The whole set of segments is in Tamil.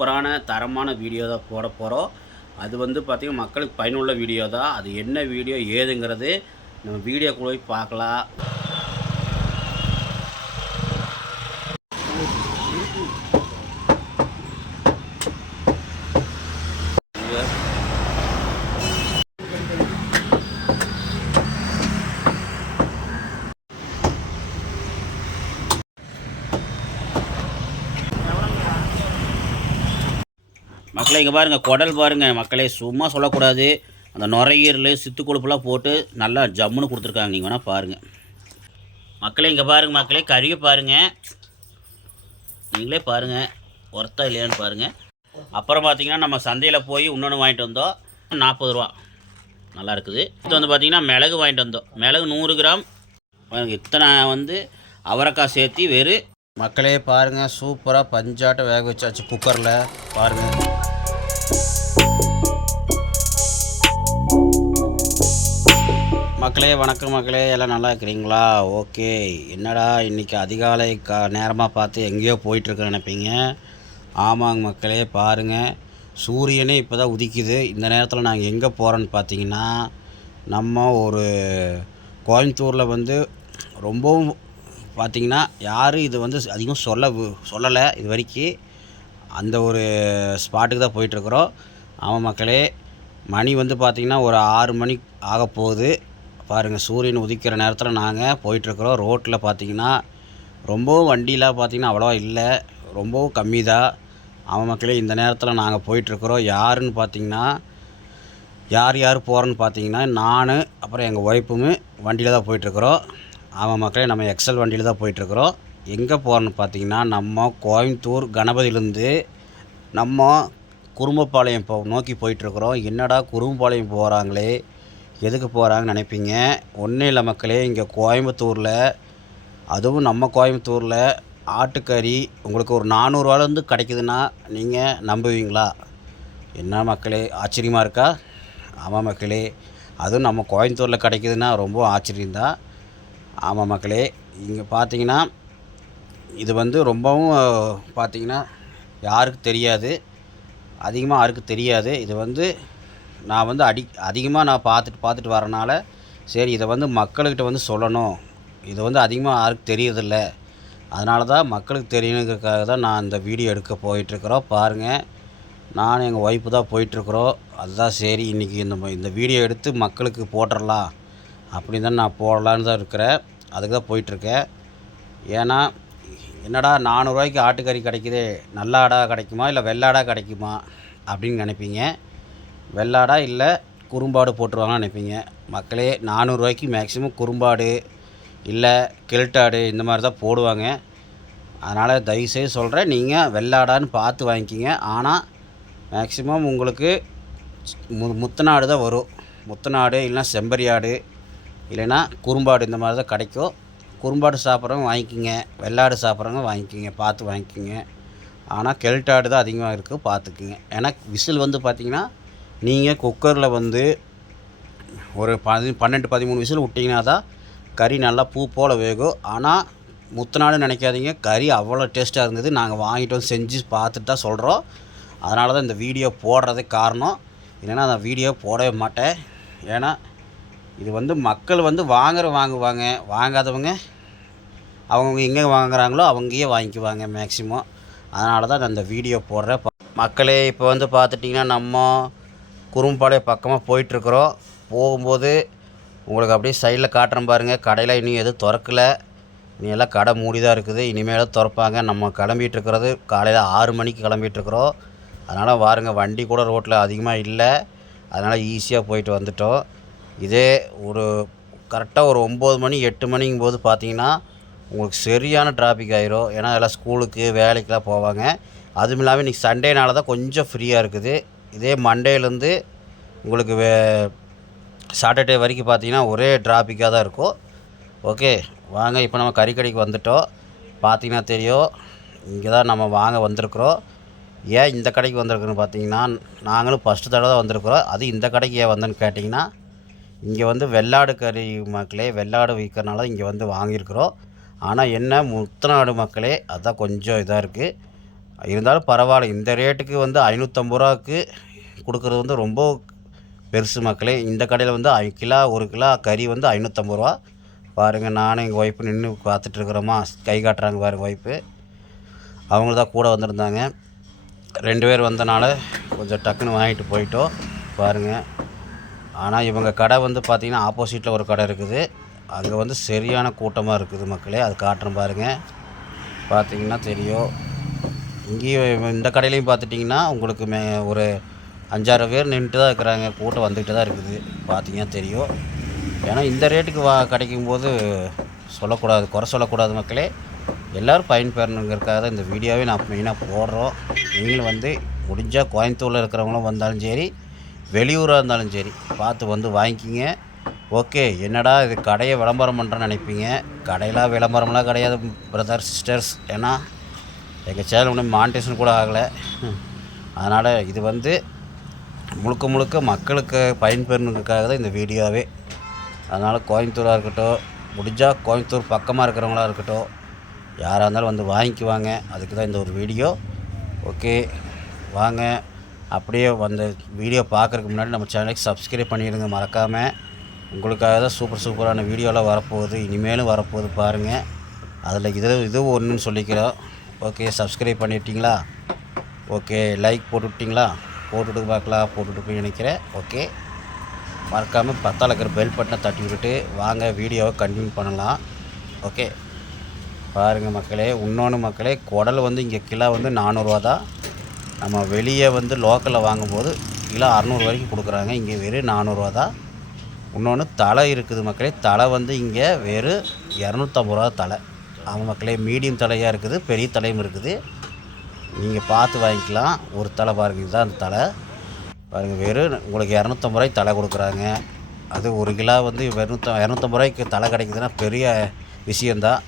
சூப்பரான தரமான வீடியோ தான் போட போகிறோம் அது வந்து பார்த்திங்கன்னா மக்களுக்கு பயனுள்ள வீடியோ தான். அது என்ன வீடியோ ஏதுங்கிறது நம்ம வீடியோக்குள்ளே போய் பார்க்கலாம். மக்களை இங்கே பாருங்கள் குடல் பாருங்கள் மக்களே சும்மா சொல்லக்கூடாது. அந்த நுரையீரல் சித்து கொழுப்புலாம் போட்டு நல்லா ஜம்முன்னு கொடுத்துருக்காங்க. நீங்கள் வேணால் பாருங்கள் மக்களே இங்கே பாருங்கள் மக்களே கறியை பாருங்கள் நீங்களே பாருங்கள் ஒர்த்தா இல்லையான்னு பாருங்கள் அப்புறம் பார்த்தீங்கன்னா நம்ம சந்தையில் போய் இன்னொன்று வாங்கிட்டு வந்தோம். நாற்பது ரூபா. நல்லா இருக்குது. இது வந்து பார்த்தீங்கன்னா மிளகு வாங்கிட்டு வந்தோம். மிளகு நூறு கிராம். இத்தனை வந்து அவரைக்காய் சேர்த்தி வெறும் மக்களே பாருங்கள் சூப்பராக பஞ்சாட்டை வேக வச்சாச்சு குக்கரில் பாருங்கள் மக்களே வணக்கம் மக்களே. எல்லாம் நல்லா இருக்கிறீங்களா? ஓகே. என்னடா இன்றைக்கி அதிகாலை கா நேரமாக பார்த்து எங்கேயோ போயிட்டுருக்கேன்னு நினைப்பீங்க. ஆமாங்க மக்களே பாருங்கள் சூரியனே இப்போ தான் உதிக்குது. இந்த நேரத்தில் நாங்கள் எங்கே போகிறோன்னு பார்த்தீங்கன்னா நம்ம ஒரு கோயம்புத்தூரில் வந்து ரொம்பவும் பார்த்தீங்கன்னா யாரும் இது வந்து அதிகம் சொல்ல சொல்லலை இது வரைக்கும். அந்த ஒரு ஸ்பாட்டுக்கு தான் போயிட்டுருக்குறோம். ஆமாம் மக்களே மணி வந்து பார்த்திங்கன்னா ஒரு ஆறு மணி ஆக போகுது. பாருங்கள் சூரியன் உதிக்கிற நேரத்தில் நாங்கள் போயிட்டுருக்குறோம். ரோட்டில் பார்த்தீங்கன்னா ரொம்பவும் வண்டிலாம் பார்த்திங்கன்னா அவ்வளோவா இல்லை. ரொம்பவும் கம்மி தான் ஆமாம் மக்களே இந்த நேரத்தில் நாங்கள் போயிட்டுருக்குறோம். யாருன்னு பார்த்தீங்கன்னா யார் யார் போகிறோன்னு பார்த்தீங்கன்னா நான் அப்புறம் எங்கள் ஒய்ஃபுமே வண்டியில் தான் போயிட்டுருக்குறோம். ஆமாம் மக்களே நம்ம எக்ஸல் வண்டியில் தான் போயிட்டுருக்குறோம். எங்கே போகிறோன்னு பார்த்தீங்கன்னா நம்ம கோயம்புத்தூர் கணபதியிலேருந்து நம்ம குறும்பப்பாளையம் போ நோக்கி போயிட்டுருக்குறோம். என்னடா குறும்பப்பாளையம் போகிறாங்களே எதுக்கு போகிறாங்கன்னு நினைப்பீங்க? ஒன்றும் இல்லை மக்களே இங்கே கோயம்புத்தூரில் அதுவும் நம்ம கோயம்புத்தூரில் ஆட்டுக்கறி உங்களுக்கு ஒரு நானூறுவாலேருந்து கிடைக்குதுன்னா நீங்கள் நம்புவீங்களா? என்ன மக்களே ஆச்சரியமாக இருக்கா? ஆமாம் மக்களே அதுவும் நம்ம கோயம்புத்தூரில் கிடைக்குதுன்னா ரொம்ப ஆச்சரியம்தான். ஆமாம் மக்களே இங்கே பார்த்தீங்கன்னா இது வந்து ரொம்பவும் பார்த்தீங்கன்னா யாருக்கு தெரியாது அதிகமாக யாருக்கு தெரியாது. இது வந்து நான் வந்து அடி அதிகமாக நான் பார்த்துட்டு பார்த்துட்டு வரனால சரி இதை வந்து மக்கள்கிட்ட வந்து சொல்லணும். இது வந்து அதிகமாக யாருக்கு தெரியறதில்ல. அதனால தான் மக்களுக்கு தெரியணுங்கிறதுக்காக தான் நான் இந்த வீடியோ எடுக்க போயிட்டுருக்குறோம். பாருங்கள் நான் எங்கள் ஒய்ஃபு தான் போயிட்டுருக்குறோம். அதுதான் சரி இன்றைக்கி இந்த ம- இந்த வீடியோ எடுத்து மக்களுக்கு போட்டுடலாம் அப்படின்னு தான் நான் போடலான்னு தான் இருக்கிறேன். அதுக்கு தான் போயிட்டுருக்கேன். ஏன்னா என்னடா நானூறுரூவாய்க்கு ஆட்டுக்கறி கிடைக்குதே நல்ல ஆடா கிடைக்குமா இல்லை வெள்ளாடா கிடைக்குமா அப்படின்னு நினைப்பீங்க. வெள்ளாடா இல்லை குறும்பாடு போட்டுருவாங்கன்னு நினைப்பீங்க. மக்களே நானூறுரூவாய்க்கு மேக்ஸிமம் குறும்பாடு இல்லை கில்ட்டாடு இந்த மாதிரி தான் போடுவாங்க. அதனால் தயவுசெய்து சொல்கிறேன் நீங்கள் வெள்ளாடான்னு பார்த்து வாங்கிக்கிங்க. ஆனால் மேக்ஸிமம் உங்களுக்கு மு முத்தநாடு தான் வரும். முத்தநாடு இல்லைன்னா செம்பரியாடு இல்லைன்னா குறும்பாடு இந்த மாதிரி தான் கிடைக்கும். குறும்பாடு சாப்பிட்றவங்க வாங்கிக்கிங்க வெள்ளாடு சாப்பிட்றவங்க வாங்கிக்கிங்க பார்த்து வாங்கிக்கிங்க. ஆனால் கெல்ட்டாடு தான் அதிகமாக இருக்குது பார்த்துக்குங்க. ஏன்னா விசில் வந்து பார்த்திங்கன்னா நீங்கள் குக்கரில் வந்து ஒரு பதி பன்னெண்டு பதிமூணு விசில் விட்டிங்கன்னா தான் கறி நல்லா பூ போல் வேகும். ஆனால் முத்தநாடு நினைக்காதீங்க கறி அவ்வளோ டேஸ்ட்டாக இருந்தது. நாங்கள் வாங்கிட்டு வந்து செஞ்சு பார்த்துட்டு தான் சொல்கிறோம் அதனால தான் இந்த வீடியோ போடுறதுக்கு காரணம். இல்லைன்னா அந்த வீடியோ போடவே மாட்டேன். ஏன்னா இது வந்து மக்கள் வந்து வாங்குற வாங்குவாங்க. வாங்காதவங்க அவங்கவுங்க எங்கே வாங்குறாங்களோ அவங்கயே வாங்கிக்குவாங்க மேக்ஸிமம் அதனால தான் நான் இந்த வீடியோ போடுறேன். மக்களே இப்போ வந்து பார்த்துட்டிங்கன்னா நம்ம குறும்பாளைய பக்கமாக போயிட்டுருக்குறோம். போகும்போது உங்களுக்கு அப்படியே சைடில் காட்டுறேன் பாருங்கள் கடையில் இன்னும் எதுவும் திறக்கல. இனி எல்லாம் கடை மூடி தான் இருக்குது. இனிமேல் திறப்பாங்க. நம்ம கிளம்பிகிட்ருக்கிறது காலையில் ஆறு மணிக்கு கிளம்பிகிட்ருக்குறோம் அதனால் வாருங்க. வண்டி கூட ரோட்டில் அதிகமாக இல்லை. அதனால் ஈஸியாக போயிட்டு வந்துட்டோம். இதே ஒரு கரெக்டாக ஒரு ஒம்பது மணி எட்டு மணிங்கும் போது பார்த்தீங்கன்னா உங்களுக்கு சரியான டிராஃபிக் ஆயிரும். ஏன்னா எல்லாம் ஸ்கூலுக்கு வேலைக்கெலாம் போவாங்க. அதுவும் இல்லாமல் இன்றைக்கி சண்டேனால தான் கொஞ்சம் ஃப்ரீயாக இருக்குது. இதே மண்டேலேருந்து உங்களுக்கு வே சாட்டர்டே வரைக்கும் பார்த்தீங்கன்னா ஒரே டிராஃபிக்காக தான் இருக்கும். ஓகே வாங்க இப்போ நம்ம கறிக்கடைக்கு வந்துட்டோம். பார்த்தீங்கன்னா தெரியும் இங்கே தான் நம்ம வாங்க வந்திருக்குறோம். ஏன் இந்த கடைக்கு வந்திருக்குன்னு பார்த்தீங்கன்னா நாங்களும் ஃபஸ்ட்டு தடவை தான் வந்திருக்குறோம். அது இந்த கடைக்கு ஏன் வந்தேன்னு கேட்டிங்கன்னா இங்கே வந்து வெள்ளாடு கறி மக்களே வெள்ளாடு விற்கிறனால இங்கே வந்து வாங்கியிருக்கிறோம். ஆனால் என்ன முத்தநாடு மக்களே அதுதான் கொஞ்சம் இதாக இருக்குது இருந்தாலும் பரவாயில்ல இந்த ரேட்டுக்கு வந்து ஐநூற்றம்பது ரூபாவுக்கு கொடுக்குறது வந்து ரொம்ப பெருசு மக்களே. இந்த கடையில் வந்து ஐ கிலோ ஒரு கிலோ கறி வந்து ஐநூற்றம்பது ரூபா. பாருங்கள் நானும் எங்கள் ஒய்ஃபு நின்று பார்த்துட்ருக்குறோமா கை காட்டுறாங்க பாருங்கள் ஒய்ஃபு அவங்க தான் கூட வந்திருந்தாங்க. ரெண்டு பேர் வந்தனால கொஞ்சம் டக்குன்னு வாங்கிட்டு போயிட்டோம். பாருங்கள் ஆனால் இவங்க கடை வந்து பார்த்திங்கன்னா ஆப்போசிட்டில் ஒரு கடை இருக்குது. அங்கே வந்து சரியான கூட்டமாக இருக்குது மக்களே. அது காட்டுறேன் பாருங்கள் பார்த்தீங்கன்னா தெரியும். இங்கேயும் இந்த கடையிலையும் பார்த்துட்டிங்கன்னா உங்களுக்கு மே ஒரு அஞ்சாறு பேர் நின்றுட்டு தான் இருக்கிறாங்க. கூட்டம் வந்துக்கிட்டு தான் இருக்குது. பார்த்தீங்கன்னா தெரியும். ஏன்னா இந்த ரேட்டுக்கு வா கிடைக்கும்போது சொல்லக்கூடாது குறை சொல்லக்கூடாது மக்களே. எல்லோரும் பயன்பெறணுங்கிறதுக்காக தான் இந்த வீடியோவே நான் மெயினாக போடுறோம். நீங்களும் வந்து முடிஞ்சால் கோயம்புத்தூரில் இருக்கிறவங்களும் வந்தாலும் சரி வெளியூராக இருந்தாலும் சரி பார்த்து வந்து வாங்கிக்கிங்க. ஓகே என்னடா இது கடையை விளம்பரம் பண்ணுறேன்னு நினைப்பீங்க? கடையெல்லாம் விளம்பரம்லாம் கிடையாது பிரதர் சிஸ்டர்ஸ் ஏன்னா எங்கள் சேனல் ஒன்றும் மானிட்டேஷன் கூட ஆகலை. அதனால் இது வந்து முழுக்க முழுக்க மக்களுக்கு பயன்பெறணுக்காக தான் இந்த வீடியோவே. அதனால் கோயம்புத்தூராக இருக்கட்டும் முடிஞ்சால் கோயம்புத்தூர் பக்கமாக இருக்கிறவங்களா இருக்கட்டும் யாராக இருந்தாலும் வந்து வாங்கிக்குவாங்க. அதுக்கு தான் இந்த ஒரு வீடியோ. ஓகே வாங்க. அப்படியே அந்த வீடியோ பார்க்குறதுக்கு முன்னாடி நம்ம சேனலுக்கு சப்ஸ்கிரைப் பண்ணிடுங்க. மறக்காமல் உங்களுக்காக தான் சூப்பர் சூப்பரான வீடியோலாம் வரப்போகுது. இனிமேலும் வரப்போகுது பாருங்கள் அதில் இது இது ஒன்றுன்னு சொல்லிக்கிறோம். ஓகே சப்ஸ்கிரைப் பண்ணிட்டீங்களா? ஓகே லைக் போட்டுவிட்டிங்களா போட்டுட்டு பார்க்கலாம் போட்டுட்டு போய் நினைக்கிறேன். ஓகே மறக்காமல் பத்தால் இருக்கிற பெல் பட்டனை தட்டி விட்டுட்டு வாங்க வீடியோவை கண்டினியூ பண்ணலாம். ஓகே பாருங்கள் மக்களே இன்னொன்று மக்களே குடல் வந்து இங்கே கிலோ வந்து நானூறுரூவா தான் நம்ம வெளியே வந்து லோக்கலில் வாங்கும்போது கிலோ அறநூறு வரைக்கும் கொடுக்குறாங்க. இங்கே வெறும் நானூறுரூவா தான். இன்னொன்று தலை இருக்குது மக்களே. தலை வந்து இங்கே வெறும் இரநூத்தம்பது ரூபா தலை. ஆமாம் மக்களே மீடியம் தலையாக இருக்குது பெரிய தலையும் இருக்குது. நீங்கள் பார்த்து வாங்கிக்கலாம். ஒரு தலை பாருங்கள் இதுதான் அந்த தலை. பாருங்கள் வெறும் உங்களுக்கு இரநூத்தம்பது ரூபாய்க்கு தலை கொடுக்குறாங்க. அது ஒரு கிலோ வந்து இரநூத்த இரநூத்தம்பது ரூபாய்க்கு தலை கிடைக்குதுன்னா பெரிய விஷயந்தான்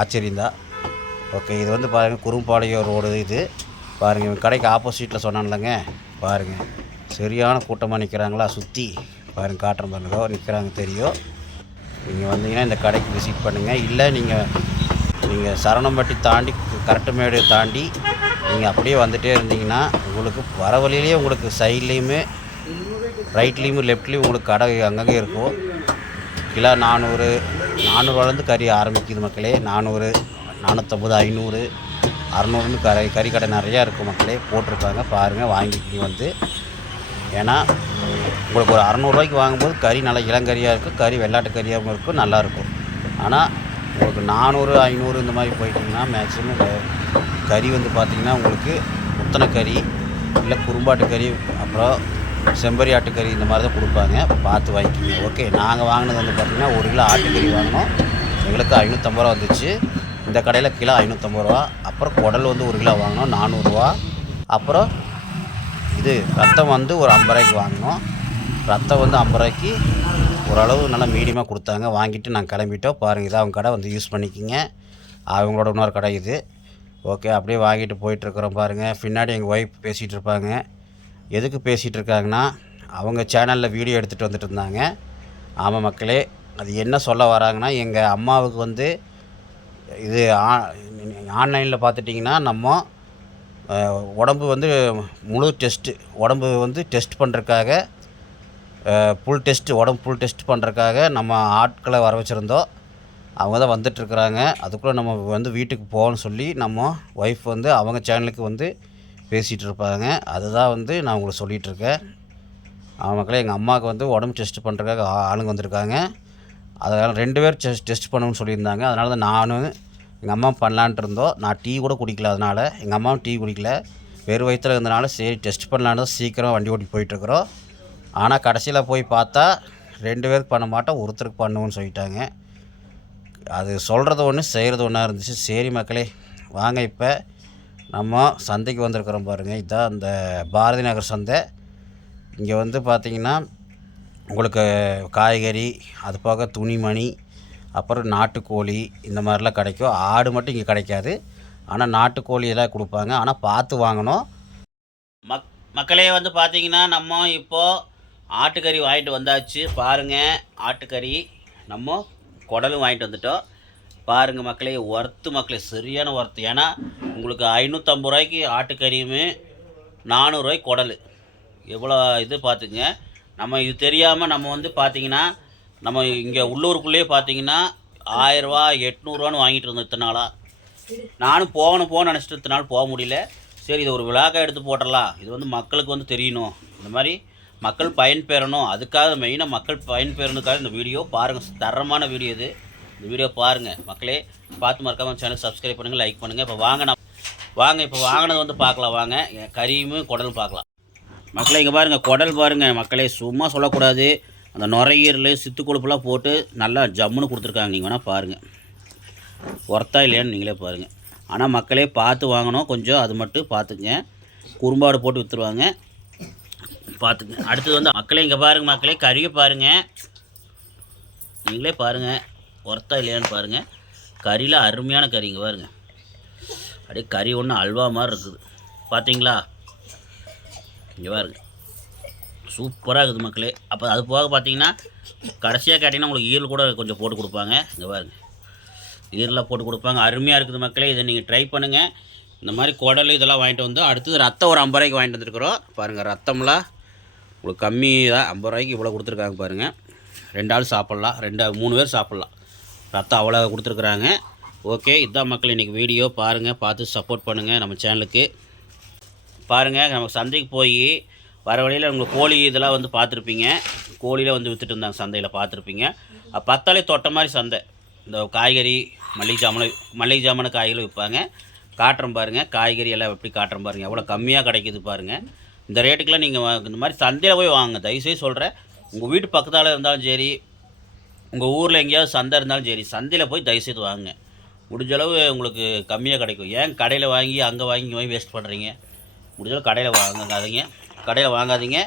ஆச்சரியந்தான் ஓகே இது வந்து பாருங்கள் குறும்பாளையம் ரோடு இது. பாருங்கள் இவன் கடைக்கு ஆப்போசிட்டில் சொன்னான்லங்க. பாருங்கள் சரியான கூட்டமாக நிற்கிறாங்களா சுற்றி பாருங்கள் காட்டுற பாருங்க நிற்கிறாங்க தெரியும். நீங்கள் வந்தீங்கன்னா இந்த கடைக்கு விசிட் பண்ணுங்கள் இல்லை நீங்கள் நீங்கள் சரணம்பட்டி தாண்டி கரட்டுமேடு தாண்டி நீங்கள் அப்படியே வந்துகிட்டே இருந்தீங்கன்னா உங்களுக்கு வர வழியிலேயே உங்களுக்கு சைட்லேயுமே ரைட்லேயும் லெஃப்ட்லேயும் உங்களுக்கு கடை அங்கங்கே இருக்கும். கிலோ நானூறு நானூறுவாலேருந்து கறி ஆரம்பிக்குது மக்களே. நானூறு நானூற்றம்பது ஐநூறு. அறநூறுன்னு கறி கறி கடை நிறையா இருக்கும் மக்களே. போட்டிருப்பாங்க பாருங்கள் வாங்கிக்கிங்க வந்து. ஏன்னா உங்களுக்கு ஒரு அறநூறுவாய்க்கு வாங்கும்போது கறி நல்லா இளங்கறியாக இருக்கும் கறி வெள்ளாட்டு கறியாகவும் இருக்கும். நல்லாயிருக்கும் ஆனால் உங்களுக்கு நானூறு ஐநூறு இந்த மாதிரி போயிட்டிங்கன்னா மேக்ஸிமம் கறி வந்து பார்த்திங்கன்னா உங்களுக்கு முத்தனை கறி இல்லை குறும்பாட்டு கறி அப்புறம் செம்பரி ஆட்டுக்கறி இந்த மாதிரி தான் கொடுப்பாங்க. பார்த்து வாங்கிக்கிங்க. ஓகே நாங்கள் வாங்கினது வந்து பார்த்திங்கன்னா ஒரு கிலோ ஆட்டுக்கறி வாங்கினோம். எங்களுக்கு ஐநூற்றம்பது ரூபா வந்துச்சு. இந்த கடையில் கிலோ ஐநூற்றம்பது ரூபா அப்புறம் குடல் வந்து ஒரு கிலோ வாங்கினோம் நானூறுரூவா அப்புறம் இது ரத்தம் வந்து ஒரு ஐம்பது ரூபாய்க்கு வாங்கினோம் ரத்தம் வந்து ஐம்பது ரூபாய்க்கு ஓரளவு நல்லா மீடியமாக கொடுத்தாங்க. வாங்கிட்டு நாங்கள் கிளம்பிட்டோம். பாருங்கள் இதை அவங்க கடை வந்து யூஸ் பண்ணிக்கிங்க. அவங்களோட இன்னொரு கடை இது. ஓகே அப்படியே வாங்கிட்டு போயிட்டுருக்குறோம் பாருங்கள் பின்னாடி எங்கள் ஒய்ஃப் பேசிகிட்டு இருப்பாங்க. எதுக்கு பேசிகிட்டு இருக்காங்கன்னா அவங்க சேனலில் வீடியோ எடுத்துகிட்டு வந்துட்டு இருந்தாங்க. ஆமாம் மக்களே அது என்ன சொல்ல வராங்கன்னா எங்கள் அம்மாவுக்கு வந்து இது ஆன்லைனில் பார்த்துட்டிங்கன்னா நம்ம உடம்பு வந்து முழு டெஸ்ட்டு உடம்பு வந்து டெஸ்ட் பண்ணுறதுக்காக ஃபுல் டெஸ்ட்டு உடம்பு ஃபுல் டெஸ்ட் பண்ணுறதுக்காக நம்ம ஆட்களை வர வச்சுருந்தோம். அவங்க தான் வந்துட்டுருக்குறாங்க அதுக்குள்ளே நம்ம வந்து வீட்டுக்கு போகணும்னு சொல்லி நம்ம ஒய்ஃப் வந்து அவங்க சேனலுக்கு வந்து பேசிகிட்டு இருப்பாங்க. அதுதான் வந்து நான் உங்களுக்கு சொல்லிகிட்ருக்கேன் மக்களே எங்கள் அம்மாவுக்கு வந்து உடம்பு டெஸ்ட் பண்ணுறதுக்காக ஆளுங்க வந்திருக்காங்க. அதனால் ரெண்டு பேர் டெஸ்ட் டெஸ்ட் பண்ணணும்னு சொல்லியிருந்தாங்க. அதனால தான் நானும் எங்கள் அம்மா பண்ணலான்ட்டு இருந்தோம். நான் டீ கூட குடிக்கல அதனால். எங்கள் அம்மாவும் டீ குடிக்கல. வெறும் வயிற்றில் இருந்தனால சரி டெஸ்ட் பண்ணலான்னு தான் சீக்கிரம் வண்டி ஓட்டி போயிட்டுருக்குறோம். ஆனால் கடைசியில் போய் பார்த்தா ரெண்டு பேருக்கு பண்ண மாட்டோம் ஒருத்தருக்கு பண்ணுவோன்னு சொல்லிட்டாங்க. அது சொல்கிறது ஒன்று செய்கிறது ஒன்றா இருந்துச்சு. சரி மக்களே வாங்க இப்போ நம்ம சந்தைக்கு வந்திருக்கிறோம் பாருங்கள் இதுதான் அந்த பாரதி நகர் சந்தை. இங்கே வந்து பார்த்திங்கன்னா உங்களுக்கு காய்கறி அது போக துணிமணி அப்புறம் நாட்டுக்கோழி இந்த மாதிரிலாம் கிடைக்கும். ஆடு மட்டும் இங்கே கிடைக்காது. ஆனால் நாட்டுக்கோழி எல்லாம் கொடுப்பாங்க. ஆனால் பார்த்து வாங்கணும். மக் மக்களே வந்து பார்த்தீங்கன்னா நம்ம இப்போது ஆட்டுக்கறி வாங்கிட்டு வந்தாச்சு. பாருங்கள் ஆட்டுக்கறி நம்ம குடலும் வாங்கிட்டு வந்துட்டோம். பாருங்கள் மக்களே ஒர்த்து மக்களே சரியான ஒர்த்து. ஏன்னா உங்களுக்கு ஐநூற்றம்பது ரூபாய்க்கு ஆட்டுக்கறியுமே நானூறுரூவாய்க்கு குடல். எவ்வளோ இது பார்த்துங்க நம்ம இது தெரியாமல் நம்ம வந்து பார்த்தீங்கன்னா நம்ம இங்கே உள்ளூருக்குள்ளேயே பார்த்தீங்கன்னா ஆயிரரூவா எட்நூறுவான்னு வாங்கிட்டு இருந்தோம் இத்தனை நாளாக நானும் போகணும் போகணும்னு நினச்சிட்டு இத்தனை நாள் போக முடியல. சரி இது ஒரு விழாக்காக எடுத்து போட்டுடலாம். இது வந்து மக்களுக்கு வந்து தெரியணும். இந்த மாதிரி மக்கள் பயன்பெறணும் அதுக்காக மெயினாக மக்கள் பயன்பெறணுக்காக இந்த வீடியோ பாருங்கள் தரமான வீடியோ இது. இந்த வீடியோ பாருங்கள் மக்களே பார்த்து மறக்காமல் சேனல் சப்ஸ்கிரைப் பண்ணுங்கள் லைக் பண்ணுங்கள் இப்போ வாங்க நான் வாங்க இப்போ வாங்கினது வந்து பார்க்கலாம். வாங்க. என் கறியும் குடலும் பார்க்கலாம். மக்களை இங்கே பாருங்கள் குடல் பாருங்கள் மக்களே சும்மா சொல்லக்கூடாது. அந்த நுரையீரல் சித்து கொழுப்புலாம் போட்டு நல்லா ஜம்முன்னு கொடுத்துருக்காங்க. நீங்கள் வேணால் பாருங்கள் ஒர்த்தா இல்லையான்னு நீங்களே பாருங்கள் ஆனால் மக்களே பார்த்து வாங்கணும். கொஞ்சம் அது மட்டும் பார்த்துங்க குறும்பாடு போட்டு விற்றுருவாங்க பார்த்துங்க. அடுத்தது வந்து மக்களே இங்கே பாருங்கள் மக்களே கறியை பாருங்கள் நீங்களே பாருங்கள் ஒர்த்தா இல்லையான்னு பாருங்கள் கறியில் அருமையான கறி இங்கே பாருங்கள் அப்படியே கறி ஒன்று அல்வா மாதிரி இருக்குது. பார்த்தீங்களா இங்கே பாருங்க. சூப்பராக இருக்குது மக்களே. அப்போ அது போக பார்த்தீங்கன்னா கடைசியாக கேட்டிங்கன்னா உங்களுக்கு ஈரல் கூட கொஞ்சம் போட்டு கொடுப்பாங்க. இங்கே பாருங்க. ஈரலாக போட்டு கொடுப்பாங்க. அருமையாக இருக்குது மக்களே. இதை நீங்கள் ட்ரை பண்ணுங்கள் இந்த மாதிரி குடல் இதெல்லாம் வாங்கிட்டு வந்து அடுத்தது ரத்தம் ஒரு ஐம்பது ரூபாய்க்கு வாங்கிட்டு வந்துருக்குறோம். பாருங்கள் ரத்தம்லாம் உங்களுக்கு கம்மி தான். ஐம்பது ரூபாய்க்கு இவ்வளோ கொடுத்துருக்காங்க பாருங்கள் ரெண்டு ஆள் சாப்பிட்லாம். ரெண்டு மூணு பேர் சாப்பிட்லாம். ரத்தம் அவ்வளோ கொடுத்துருக்குறாங்க. ஓகே இதுதான் மக்கள் இன்றைக்கி வீடியோ. பாருங்கள் பார்த்து சப்போர்ட் பண்ணுங்கள் நம்ம சேனலுக்கு பாருங்கள் நம்ம சந்தைக்கு போய் வர வழியில் உங்களுக்கு கோழி இதெல்லாம் வந்து பார்த்துருப்பீங்க. கோழியில் வந்து விற்றுட்டு இருந்தாங்க சந்தையில் பார்த்துருப்பீங்க. பத்தாலே தொட்ட மாதிரி சந்தை. இந்த காய்கறி மல்லிகை ஜாமனை மல்லிகை ஜாமான காய்கறி விற்பாங்க. காட்டுறோம் பாருங்கள் காய்கறி எல்லாம் எப்படி காட்டுறோம் பாருங்கள் எவ்வளோ கம்மியாக கிடைக்குது பாருங்கள் இந்த ரேட்டுக்கெலாம் நீங்கள் இந்த மாதிரி சந்தையில் போய் வாங்க தயவுசெய்து சொல்கிறேன் உங்கள் வீட்டு பக்கத்தால் இருந்தாலும் சரி உங்கள் ஊரில் எங்கேயாவது சந்தை இருந்தாலும் சரி சந்தையில் போய் தயவுசெய்து வாங்க முடிஞ்ச அளவு உங்களுக்கு கம்மியாக கிடைக்கும். ஏன் கடையில் வாங்கி அங்கே வாங்கி வாங்கி வேஸ்ட் பண்ணுறீங்க முடிஞ்சளவு கடையில் வாங்காதீங்க. கடையில் வாங்காதீங்க.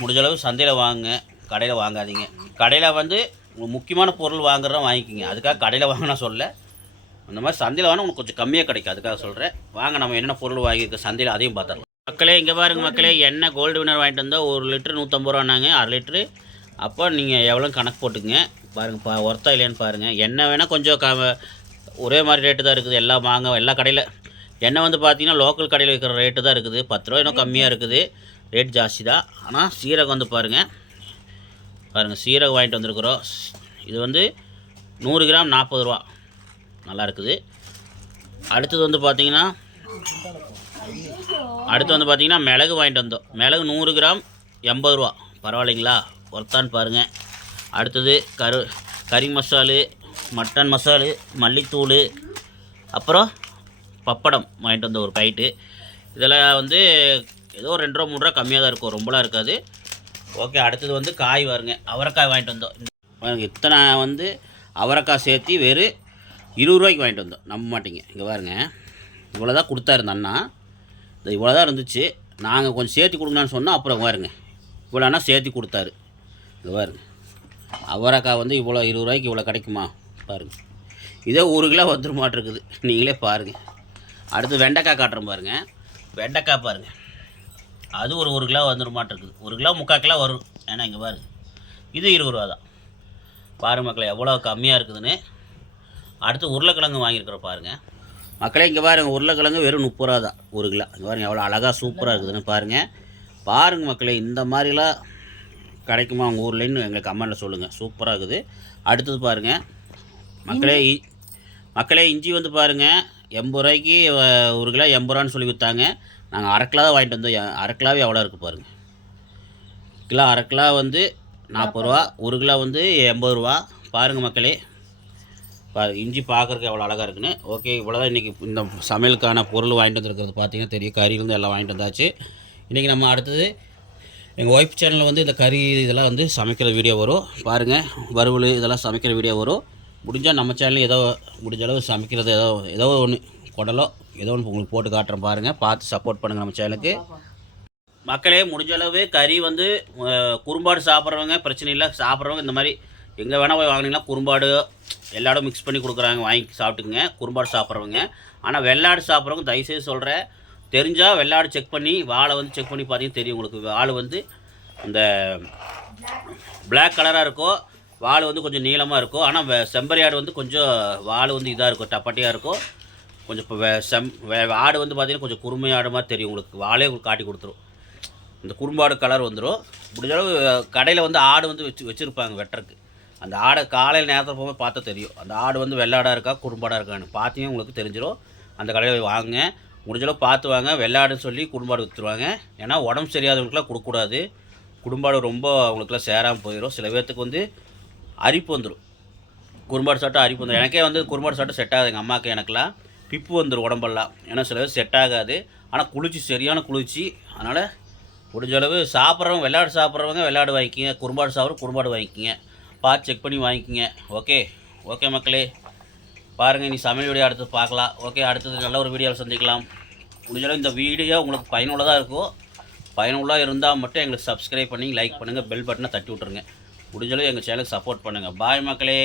முடிஞ்ச அளவு சந்தையில் வாங்குங்க கடையில் வாங்காதீங்க. கடையில் வந்து முக்கியமான பொருள் வாங்குறத வாங்கிக்கிங்க. அதுக்காக கடையில் வாங்கினா சொல்ல அந்த மாதிரி சந்தையில் வாங்கினா உங்களுக்கு கொஞ்சம் கம்மியாக கிடைக்கும். அதுக்காக சொல்கிறேன் வாங்க நம்ம என்னென்ன பொருள் வாங்கியிருக்கோம் சந்தையில் அதையும் பார்த்துடலாம். மக்களே இங்கே பாருங்கள் மக்களே என்ன கோல்டு வினர் வாங்கிட்டு வந்தால் ஒரு லிட்டரு நூற்றம்பது ரூபானாங்க அரை லிட்ரு அப்போ நீங்கள் எவ்வளோ கணக்கு போட்டுக்குங்க. பாருங்கள் பா ஒர்த்தா இல்லையான்னு பாருங்கள் என்ன வேணால் கொஞ்சம் க ஒரே மாதிரி ரேட்டு தான் இருக்குது. எல்லாம் வாங்க எல்லா கடையில் எண்ணெய் வந்து பார்த்தீங்கன்னா லோக்கல் கடையில் விற்கிற ரேட்டு தான் இருக்குது. பத்து ரூபா இன்னும் கம்மியாக இருக்குது. ரேட் ஜாஸ்தி தான் ஆனால் சீரகம் வந்து பாருங்கள் பாருங்கள் சீரகம் வாங்கிட்டு வந்திருக்குறோம். இது வந்து நூறு கிராம் நாற்பது ரூபா. நல்லா இருக்குது. அடுத்தது வந்து பார்த்தீங்கன்னா அடுத்து வந்து பார்த்தீங்கன்னா மிளகு வாங்கிட்டு வந்தோம். மிளகு நூறு கிராம் எண்பது ரூபா. பரவாயில்லைங்களா? ஒர்த்தான்னு பாருங்கள் அடுத்தது கரு கறி மசாலு மட்டன் மசாலு மல்லித்தூள் அப்புறம் பப்படம் வாங்கிட்டு வந்த ஒரு பைட்டு இதில் வந்து ஏதோ ரெண்டு ரூபா மூணு ரூபா கம்மியாக தான் இருக்கும் ரொம்பலாம் இருக்காது. ஓகே அடுத்தது வந்து காய் வருங்க அவரைக்காய் வாங்கிட்டு வந்தோம். இத்தனை வந்து அவரைக்காய் சேர்த்து வெறும் இருபது ரூபாய்க்கு வாங்கிட்டு வந்தோம். நம்ப மாட்டீங்க. இங்கே பாருங்க. இவ்வளோ தான் கொடுத்தாரு இந்த அண்ணா. இது இவ்வளோ தான் இருந்துச்சு. நாங்கள் கொஞ்சம் சேர்த்து கொடுங்கன்னு சொன்னால் அப்புறம் பாருங்க. இவ்வளோனா சேர்த்து கொடுத்தாரு. இங்கே பாருங்க. அவரைக்காய் வந்து இவ்வளோ இருபது ரூபாய்க்கு இவ்வளோ கிடைக்குமா? பாருங்கள் இதே ஒரு கிலோ வந்துரு மாட்டிருக்குது நீங்களே பாருங்கள் அடுத்து வெண்டைக்காய் காட்டுறோம் பாருங்கள் வெண்டைக்காய் பாருங்கள் அது ஒரு ஒரு கிலோ வந்துருமாட்டிருக்குது ஒரு கிலோ முக்கால் கிலோ வரும். ஏன்னா இங்கே பாருங்க. இது இருபது ரூபா தான். பாருங்க மக்களே எவ்வளோ கம்மியாக இருக்குதுன்னு. அடுத்து உருளைக்கிழங்கு வாங்கியிருக்கிறோம் பாருங்கள் மக்களே இங்கே பாருங்கள் உருளைக்கிழங்கு வெறும் முப்பது ரூபா தான். ஒரு கிலோ. இங்கே பாருங்கள் எவ்வளோ அழகாக சூப்பராக இருக்குதுன்னு பாருங்கள் பாருங்கள் மக்களே இந்த மாதிரிலாம் கிடைக்குமா உங்கள் ஊர்லேன்னு எங்களுக்கு கமெண்டில் சொல்லுங்கள் சூப்பராக இருக்குது. அடுத்தது பாருங்கள் மக்களே மக்களே இஞ்சி வந்து பாருங்கள் எண்பது ரூபாய்க்கு ஒரு கிலோ எண்பது ரூபான்னு சொல்லி விற்றாங்க நாங்கள் அரை கிலோ தான் வாங்கிட்டு வந்தோம். அரைக்கிலாவே அரை கிலோவே எவ்வளோ இருக்குது பாருங்கள் கிலோ அரை கிலோ வந்து நாற்பது ரூபா ஒரு கிலோ வந்து எண்பது ரூபா. பாருங்கள் மக்களே. பாரு இஞ்சி பார்க்குறக்கு எவ்வளோ அழகாக இருக்குன்னு. ஓகே இவ்வளோதான் இன்றைக்கி இந்த சமையலுக்கான பொருள் வாங்கிட்டு வந்துருக்கிறது. பார்த்தீங்கன்னா தெரியும் கறியிலேருந்து எல்லாம் வாங்கிட்டு வந்தாச்சு. இன்றைக்கி நம்ம அடுத்தது எங்கள் ஒய்ஃப் சேனலில் வந்து இந்த கறி இதெல்லாம் வந்து சமைக்கிற வீடியோ வரும். பாருங்கள் வறுவல் இதெல்லாம் சமைக்கிற வீடியோ வரும். முடிஞ்சால் நம்ம சேனலில் ஏதோ முடிஞ்ச அளவு சமைக்கிறது ஏதோ ஏதோ ஒன்று குடலோ ஏதோ ஒன்று உங்களுக்கு போட்டு காட்டுறேன் பாருங்கள் பார்த்து சப்போர்ட் பண்ணுங்கள் நம்ம சேனலுக்கு மக்களே முடிஞ்ச அளவு கறி வந்து குறும்பாடு சாப்பிட்றவங்க பிரச்சனை இல்லை. சாப்பிட்றவங்க இந்த மாதிரி எங்கே வேணால் போய் வாங்கினீங்கன்னா குறும்பாடு எல்லாரும் மிக்ஸ் பண்ணி கொடுக்குறாங்க. வாங்கி சாப்பிட்டுக்குங்க. குறும்பாடு சாப்பிட்றவங்க. ஆனால் வெள்ளாடு சாப்பிட்றவங்க தயவுசெய்து சொல்கிறேன் தெரிஞ்சால் வெள்ளாடு செக் பண்ணி வாழை வந்து செக் பண்ணி பார்த்தீங்கன்னா தெரியும் உங்களுக்கு. வாழை வந்து அந்த பிளாக் கலராக இருக்கும் வால் வந்து கொஞ்சம் நீளமாக இருக்கும். ஆனால் செம்பரி ஆடு வந்து கொஞ்சம் வால் வந்து இதாக இருக்கும் டப்பாட்டியாக இருக்கும். கொஞ்சம் இப்போ செம் வே- ஆடு வந்து பார்த்திங்கன்னா கொஞ்சம் குறுமை ஆடு மாதிரி தெரியும் உங்களுக்கு. வாலே உங்களுக்கு காட்டி கொடுத்துரும். இந்த குறும்பாடு கலர் வந்துடும் முடிஞ்ச அளவு கடையில் வந்து ஆடு வந்து வச்சு வச்சுருப்பாங்க வெட்டுறக்கு அந்த ஆடை காலையில் நேரத்தில் போகும்போது பார்த்தா தெரியும். அந்த ஆடு வந்து வெள்ளாடாக இருக்கா குறும்பாடாக இருக்கான்னு. பார்த்தீங்கன்னா உங்களுக்கு தெரிஞ்சிடும் அந்த கடையில் போய் வாங்குங்க. முடிஞ்சளவு பார்த்து வாங்க. வெள்ளாடுன்னு சொல்லி குடும்பாடு விற்றுருவாங்க ஏன்னா உடம்பு சரியாதவங்களுக்குலாம் கொடுக்கக்கூடாது. குடும்பாடு ரொம்ப அவங்களுக்குலாம் சேராமல் போயிடும் சில பேர்த்துக்கு வந்து அரிப்பு வந்துடும் குறும்பாடு சாப்பிட்டா அரிப்பு வந்துடும் எனக்கே வந்து குறும்பாடு சாப்பிட்டா செட் ஆகுது. எங்கள் அம்மாவுக்கு எனக்குலாம் பிப்பு வந்துடும் உடம்பெல்லாம். ஏன்னா சில பேர் செட் ஆகாது. ஆனால் குளிர்ச்சி சரியான குளிர்ச்சி. அதனால் முடிஞ்ச அளவு சாப்பிட்றவங்க விளையாடு சாப்பிட்றவங்க விளையாடு வாங்கிக்கிங்க. குறும்பாடு சாப்பிட்ற குறும்பாடு வாங்கிக்கிங்க. பார்த்து செக் பண்ணி வாங்கிக்கிங்க. ஓகே ஓகே மக்களே. பாருங்கள் நீ சமையல் வீடியோ அடுத்து பார்க்கலாம். ஓகே அடுத்தது நல்ல ஒரு வீடியோவில் சந்திக்கலாம். முடிஞ்சளவு இந்த வீடியோ உங்களுக்கு பயனுள்ளதாக இருக்கும் பயனுள்ளதாக இருந்தால் மட்டும் எங்களுக்கு சப்ஸ்கிரைப் பண்ணி லைக் பண்ணுங்கள் பெல் பட்டனை தட்டி விட்ருங்க முடிஞ்சளவு எங்கள் சேனலுக்கு சப்போர்ட் பண்ணுங்கள் பாய் மக்களே.